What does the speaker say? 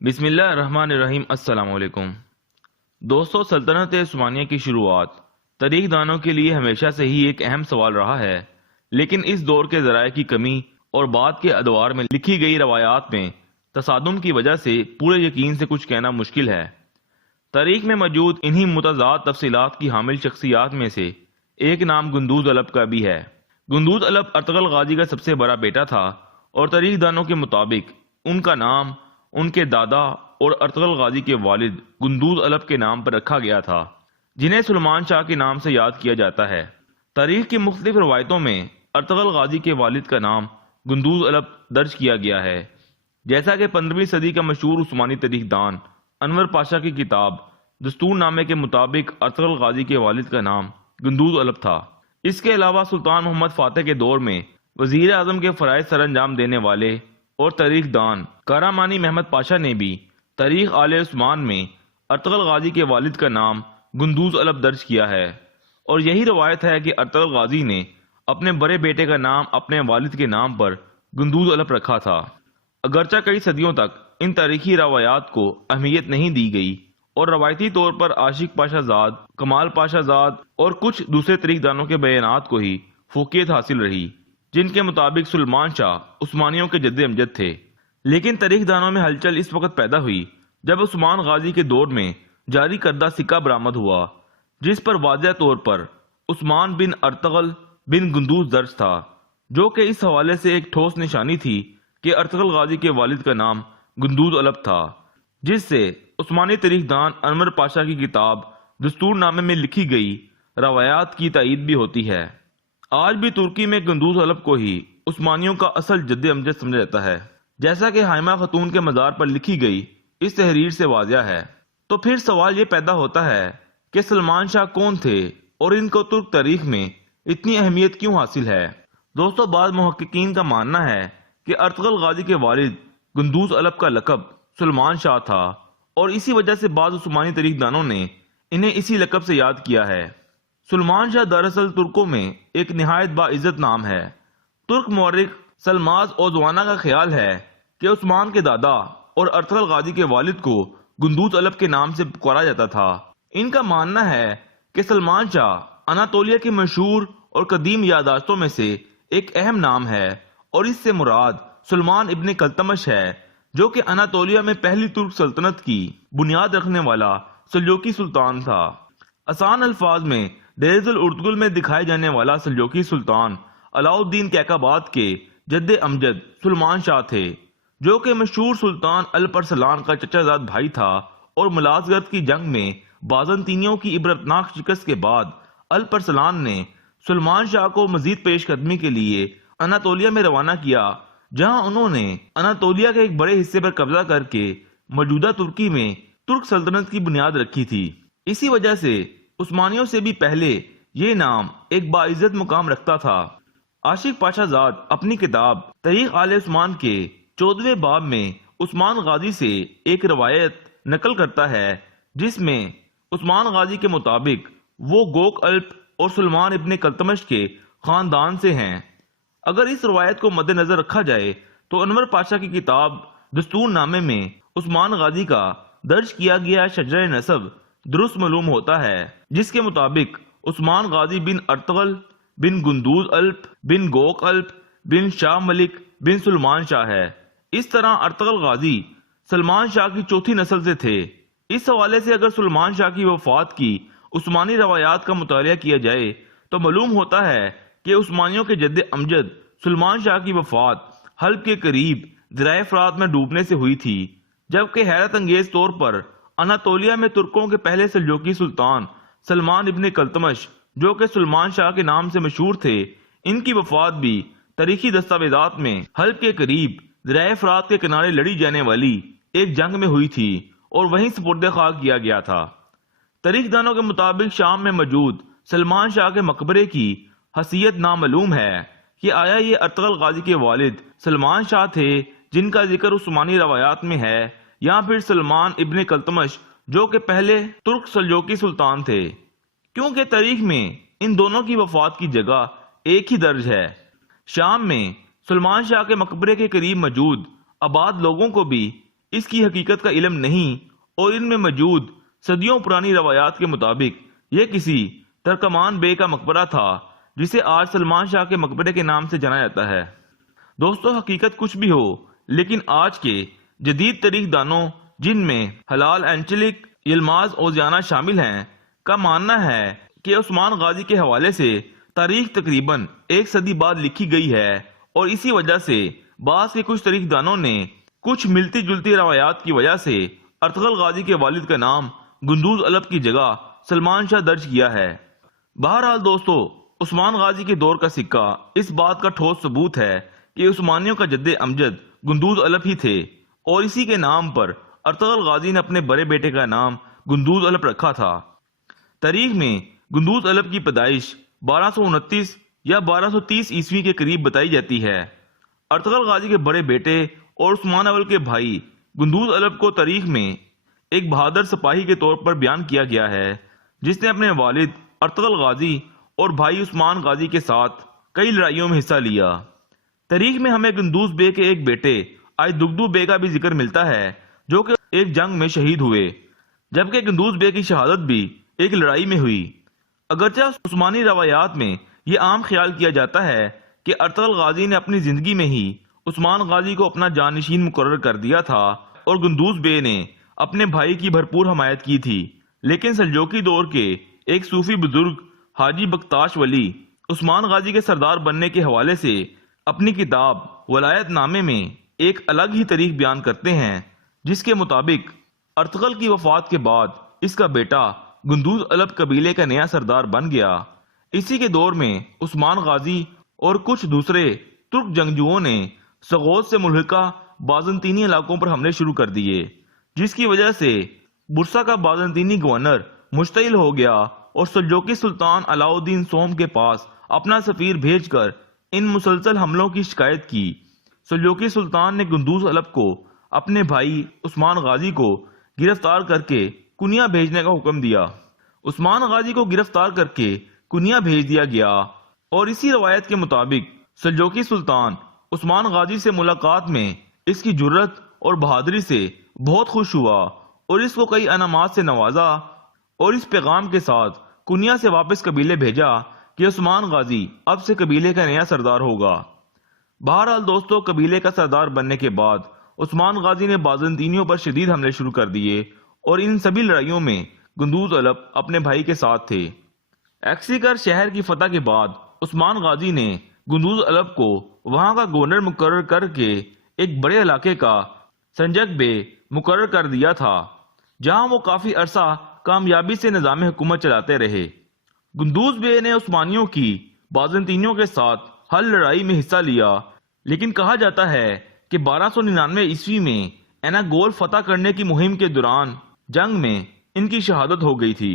بسم اللہ الرحمن الرحیم۔ السلام علیکم دوستو، سلطنت عثمانیہ کی شروعات تاریخ دانوں کے لیے ہمیشہ سے ہی ایک اہم سوال رہا ہے، لیکن اس دور کے ذرائع کی کمی اور بعد کے ادوار میں لکھی گئی روایات میں تصادم کی وجہ سے پورے یقین سے کچھ کہنا مشکل ہے۔ تاریخ میں موجود انہی متضاد تفصیلات کی حامل شخصیات میں سے ایک نام گندوز الب کا بھی ہے۔ گندوز الب ارطغرل غازی کا سب سے بڑا بیٹا تھا اور تاریخ دانوں کے مطابق ان کا نام ان کے دادا اور ارطغرل غازی کے والد گندوز الب کے نام پر رکھا گیا تھا، جنہیں سلمان شاہ کے نام سے یاد کیا جاتا ہے۔ تاریخ کی مختلف روایتوں میں ارطغرل غازی کے والد کا نام گندوز الب درج کیا گیا ہے، جیسا کہ 15ویں صدی کا مشہور عثمانی تاریخ دان انور پاشا کی کتاب دستور نامے کے مطابق ارطغرل غازی کے والد کا نام گندوز الب تھا۔ اس کے علاوہ سلطان محمد فاتح کے دور میں وزیر اعظم کے فرائض سر انجام دینے والے اور تاریخ دان کارامانی محمد پاشا نے بھی تاریخ آل عثمان میں ارطغرل غازی کے والد کا نام گندوز الب درج کیا ہے، اور یہی روایت ہے کہ ارطغرل غازی نے اپنے بڑے بیٹے کا نام اپنے والد کے نام پر گندوز الب رکھا تھا۔ اگرچہ کئی صدیوں تک ان تاریخی روایات کو اہمیت نہیں دی گئی اور روایتی طور پر عاشق پاشا زاد، کمال پاشا زاد اور کچھ دوسرے تاریخ دانوں کے بیانات کو ہی فوقیت حاصل رہی، جن کے مطابق سلمان شاہ عثمانیوں کے جد امجد تھے۔ لیکن تاریخ دانوں میں ہلچل اس وقت پیدا ہوئی جب عثمان غازی کے دور میں جاری کردہ سکہ برآمد ہوا، جس پر واضح طور پر عثمان بن ارطغرل بن گندوز درج تھا، جو کہ اس حوالے سے ایک ٹھوس نشانی تھی کہ ارطغرل غازی کے والد کا نام گندوز الب تھا، جس سے عثمانی تاریخ دان انور پاشا کی کتاب دستور نامے میں لکھی گئی روایات کی تائید بھی ہوتی ہے۔ آج بھی ترکی میں گندوز الب کو ہی عثمانیوں کا اصل جد امجد سمجھا جاتا ہے، جیسا کہ حائمہ خاتون کے مزار پر لکھی گئی اس تحریر سے واضح ہے۔ تو پھر سوال یہ پیدا ہوتا ہے کہ سلمان شاہ کون تھے اور ان کو ترک تاریخ میں اتنی اہمیت کیوں حاصل ہے؟ دوستو، بعض محققین کا ماننا ہے کہ ارطغرل غازی کے والد گندوز الب کا لقب سلمان شاہ تھا، اور اسی وجہ سے بعض عثمانی تاریخ دانوں نے انہیں اسی لقب سے یاد کیا ہے۔ سلمان شاہ دراصل ترکوں میں ایک نہایت باعزت نام ہے۔ ترک مورخ سلماز اوزوانا کا خیال ہے کہ عثمان کے دادا اور ارطغرل غازی کے والد کو گندوز الب کے نام سے پکارا جاتا تھا۔ ان کا ماننا ہے کہ سلمان شاہ اناطولیہ کی مشہور اور قدیم یادداشتوں میں سے ایک اہم نام ہے، اور اس سے مراد سلمان ابن کلتمش ہے، جو کہ اناطولیہ میں پہلی ترک سلطنت کی بنیاد رکھنے والا سلجوقی سلطان تھا۔ آسان الفاظ میں دیرز الاردگل میں دکھائے جانے والا سلجوقی سلطان علاؤالدین کیقباد کے جد امجد سلمان شاہ تھے، جو کہ مشہور سلطان الپرسلان کا چچا زاد بھائی تھا، اور ملازگرد کی جنگ میں بازنطینیوں کی عبرتناک شکست کے بعد الپرسلان نے سلمان شاہ کو مزید پیش قدمی کے لیے اناطولیہ میں روانہ کیا، جہاں انہوں نے اناطولیہ کے ایک بڑے حصے پر قبضہ کر کے موجودہ ترکی میں ترک سلطنت کی بنیاد رکھی تھی۔ اسی وجہ سے عثمانیوں سے بھی پہلے یہ نام ایک باعزت مقام رکھتا تھا۔ عاشق پاشا زاد اپنی کتاب تاریخ آل عثمان کے 14ویں باب میں عثمان غازی سے ایک روایت نقل کرتا ہے، جس میں عثمان غازی کے مطابق وہ گوک الپ اور سلمان ابن کلتمش کے خاندان سے ہیں۔ اگر اس روایت کو مد نظر رکھا جائے تو انور پاشا کی کتاب دستور نامے میں عثمان غازی کا درج کیا گیا شجرہ نسب درست معلوم ہوتا ہے، جس کے مطابق عثمان غازی بن ارطغرل بن گندوز الپ بن گوک الپ بن شاہ ملک بن سلمان شاہ ہے۔ اس طرح ارطغرل غازی سلمان شاہ کی چوتھی نسل سے تھے۔ اس حوالے سے اگر سلمان شاہ کی وفات کی عثمانی روایات کا مطالعہ کیا جائے تو معلوم ہوتا ہے کہ عثمانیوں کے جد امجد سلمان شاہ کی وفات حلب کے قریب دریائے فرات میں ڈوبنے سے ہوئی تھی، جبکہ حیرت انگیز طور پر اناطولیہ میں ترکوں کے پہلے سلجوقی سلطان سلمان ابن کلتمش، جو کہ سلمان شاہ کے نام سے مشہور تھے، ان کی وفات بھی تاریخی دستاویزات میں حلب کے قریب دریائے فرات کے کنارے لڑی جانے والی ایک جنگ میں ہوئی تھی، اور وہیں سپرد خاک کیا گیا تھا۔ تاریخ دانوں کے مطابق شام میں موجود سلمان شاہ کے مقبرے کی حیثیت نامعلوم ہے کہ آیا یہ ارطغرل غازی کے والد سلمان شاہ تھے جن کا ذکر عثمانی روایات میں ہے، یا پھر سلمان ابن کلتمش جو کہ پہلے ترک سلجوقی سلطان تھے، کیونکہ تاریخ میں ان دونوں کی وفات کی جگہ ایک ہی درج ہے۔ شام میں سلمان شاہ کے مقبرے کے قریب موجود آباد لوگوں کو بھی اس کی حقیقت کا علم نہیں اور ان میں موجود صدیوں پرانی روایات کے مطابق یہ کسی ترکمان بے کا مقبرہ تھا جسے آج سلمان شاہ کے مقبرے کے نام سے جانا جاتا ہے۔ دوستو، حقیقت کچھ بھی ہو، لیکن آج کے جدید تاریخ دانوں جن میں ہلال اینچلک، یلماز اوزیانا شامل ہیں کا ماننا ہے کہ عثمان غازی کے حوالے سے تاریخ تقریباً 1 صدی بعد لکھی گئی ہے، اور اسی وجہ سے بعض کے کچھ تاریخ دانوں نے کچھ ملتی جلتی روایات کی وجہ سے ارطغرل غازی کے والد کا نام گندوز الب کی جگہ سلمان شاہ درج کیا ہے۔ بہرحال دوستو، عثمان غازی کے دور کا سکہ اس بات کا ٹھوس ثبوت ہے کہ عثمانیوں کا جد امجد گندوز الب ہی تھے، اور اسی کے نام پر ارطغرل غازی نے اپنے بڑے بیٹے کا نام گندوز الب رکھا تھا۔ تاریخ میں گندوز الب کی پیدائش 1229 یا 1230 عیسوی کے قریب بتائی جاتی ہے۔ ارطغرل غازی کے بڑے بیٹے اور عثمان اول کے بھائی گندوز الب کو تاریخ میں ایک بہادر سپاہی کے طور پر بیان کیا گیا ہے جس نے اپنے والد ارطغرل غازی اور بھائی عثمان غازی کے ساتھ کئی لڑائیوں میں حصہ لیا۔ تاریخ میں ہمیں گندوز بے کے ایک بیٹے آئی دگدو بے کا بھی ذکر ملتا ہے جو کہ ایک جنگ میں شہید ہوئے، جبکہ گندوز بے کی شہادت بھی ایک لڑائی میں ہوئی۔ اگرچہ عثمانی روایات میں یہ عام خیال کیا جاتا ہے کہ ارطغرل غازی نے اپنی زندگی میں ہی عثمان غازی کو اپنا جانشین مقرر کر دیا تھا اور گندوز بے نے اپنے بھائی کی بھرپور حمایت کی تھی، لیکن سلجوقی دور کے ایک صوفی بزرگ حاجی بختاش ولی عثمان غازی کے سردار بننے کے حوالے سے اپنی کتاب ولایت نامے میں ایک الگ ہی تاریخ بیان کرتے ہیں، جس کے مطابق ارطغرل کی وفات کے بعد اس کا بیٹا گندوز الب قبیلے کا نیا سردار بن گیا۔ اسی کے دور میں عثمان غازی اور کچھ دوسرے ترک جنگجوؤں نے سغوت سے ملحقہ بازنطینی علاقوں پر حملے شروع کر دیے، جس کی وجہ سے برسا کا بازنطینی گورنر مشتعل ہو گیا اور سلجوقی سلطان علاء الدین سوم کے پاس اپنا سفیر بھیج کر ان مسلسل حملوں کی شکایت کی۔ سلجوقی سلطان نے گندوز الب کو اپنے بھائی عثمان غازی کو گرفتار کر کے کنیا بھیجنے کا حکم دیا۔ عثمان غازی کو گرفتار کر کے کنیا بھیج دیا گیا، اور اسی روایت کے مطابق سلجوقی سلطان عثمان غازی سے ملاقات میں اس کی جرت اور بہادری سے بہت خوش ہوا اور اس کو کئی انعامات سے نوازا، اور اس پیغام کے ساتھ کنیا سے واپس قبیلے بھیجا کہ عثمان غازی اب سے قبیلے کا نیا سردار ہوگا۔ بہرحال دوستو، قبیلے کا سردار بننے کے بعد عثمان غازی نے بازنطینیوں پر شدید حملے شروع کر دیے، اور ان سبھی لڑائیوں میں گندوز الب اپنے بھائی کے ساتھ تھے۔ ایکسیکر شہر کی فتح کے بعد عثمان غازی نے گندوز الب کو وہاں کا گورنر مقرر کر کے ایک بڑے علاقے کا سنجک بے مقرر کر دیا تھا، جہاں وہ کافی عرصہ کامیابی سے نظام حکومت چلاتے رہے۔ گندوز بے نے عثمانیوں کی بازنطینیوں کے ساتھ ہر لڑائی میں حصہ لیا، لیکن کہا جاتا ہے کہ 1299 عیسوی میں ایناگول فتح کرنے کی مہم کے دوران جنگ میں ان کی شہادت ہو گئی تھی۔